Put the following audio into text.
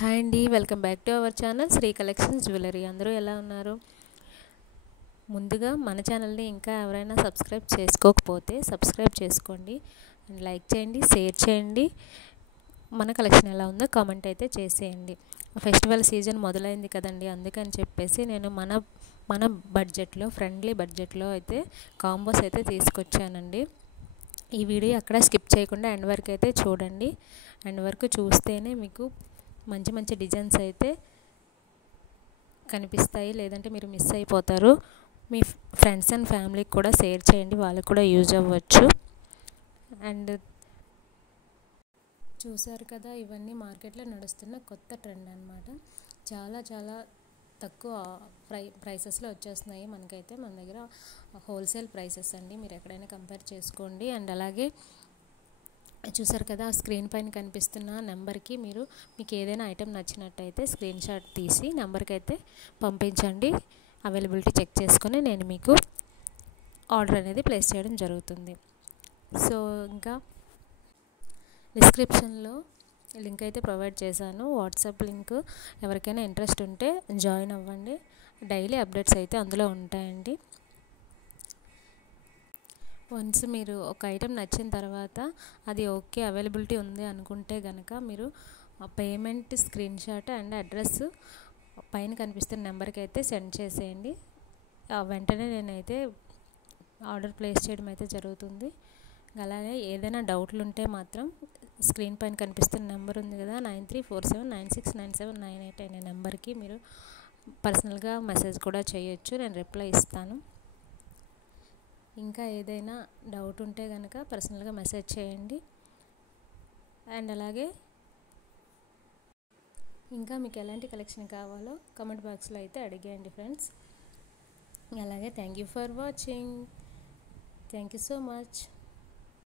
Hi అండి, welcome back to our channel Sri collections jewellery. అందరూ ఎలా ఉన్నారు? ముందుగా మన ఛానల్ని ఇంకా ఎవరైనా సబ్స్క్రైబ్ చేసుకోకపోతే సబ్స్క్రైబ్ చేసుకోండి, లైక్ చేయండి, షేర్ చేయండి. మన కలెక్షన్ ఎలా ఉందో కామెంట్ అయితే చేసేయండి. ఫెస్టివల్ సీజన్ మొదలైంది కదండి, అందుకని చెప్పేసి నేను మన బడ్జెట్లో, ఫ్రెండ్లీ బడ్జెట్లో అయితే కాంబోస్ అయితే తీసుకొచ్చానండి. ఈ వీడియో అక్కడ స్కిప్ చేయకుండా ఎండ్ వరకు అయితే చూడండి. ఎండ్ వరకు చూస్తేనే మీకు మంచి మంచి డిజైన్స్ అయితే కనిపిస్తాయి, లేదంటే మీరు మిస్ అయిపోతారు. మీ ఫ్రెండ్స్ అండ్ ఫ్యామిలీకి కూడా షేర్ చేయండి, వాళ్ళకి కూడా యూజ్ అవ్వచ్చు. అండ్ చూసారు కదా, ఇవన్నీ మార్కెట్లో నడుస్తున్న కొత్త ట్రెండ్ అన్నమాట. చాలా చాలా తక్కువ ప్రైసెస్లో వచ్చేస్తున్నాయి మనకైతే. మన దగ్గర హోల్సేల్ ప్రైసెస్ అండి, మీరు ఎక్కడైనా కంపేర్ చేసుకోండి. అండ్ అలాగే చూసారు కదా, స్క్రీన్ పైన కనిపిస్తున్న నెంబర్కి మీకు ఏదైనా ఐటెం నచ్చినట్టయితే స్క్రీన్ షాట్ తీసి నెంబర్కి అయితే పంపించండి. అవైలబిలిటీ చెక్ చేసుకొని నేను మీకు ఆర్డర్ అనేది ప్లేస్ చేయడం జరుగుతుంది. సో ఇంకా డిస్క్రిప్షన్లో లింక్ అయితే ప్రొవైడ్ చేశాను, వాట్సాప్ లింక్. ఎవరికైనా ఇంట్రెస్ట్ ఉంటే జాయిన్ అవ్వండి. డైలీ అప్డేట్స్ అయితే అందులో ఉంటాయండి. వన్స్ మీరు ఒక ఐటెం నచ్చిన తర్వాత అది ఓకే, అవైలబిలిటీ ఉంది అనుకుంటే కనుక మీరు payment screen shot and address పైన కనిపిస్తున్న నెంబర్కి అయితే సెండ్ చేసేయండి. వెంటనే నేనైతే ఆర్డర్ ప్లేస్ చేయడం అయితే జరుగుతుంది. అలాగే ఏదైనా డౌట్లు ఉంటే మాత్రం స్క్రీన్ పైన కనిపిస్తున్న నెంబర్ ఉంది కదా, 9347969798 అనే నెంబర్కి మీరు పర్సనల్గా మెసేజ్ కూడా చేయొచ్చు, నేను రిప్లై ఇస్తాను. ఇంకా ఏదైనా డౌట్ ఉంటే కనుక పర్సనల్గా మెసేజ్ చేయండి. అండ్ అలాగే ఇంకా మీకు ఎలాంటి కలెక్షన్ కావాలో కామెంట్ బాక్స్లో అయితే అడిగేయండి ఫ్రెండ్స్. అలాగే thank you for watching. Thank you so much.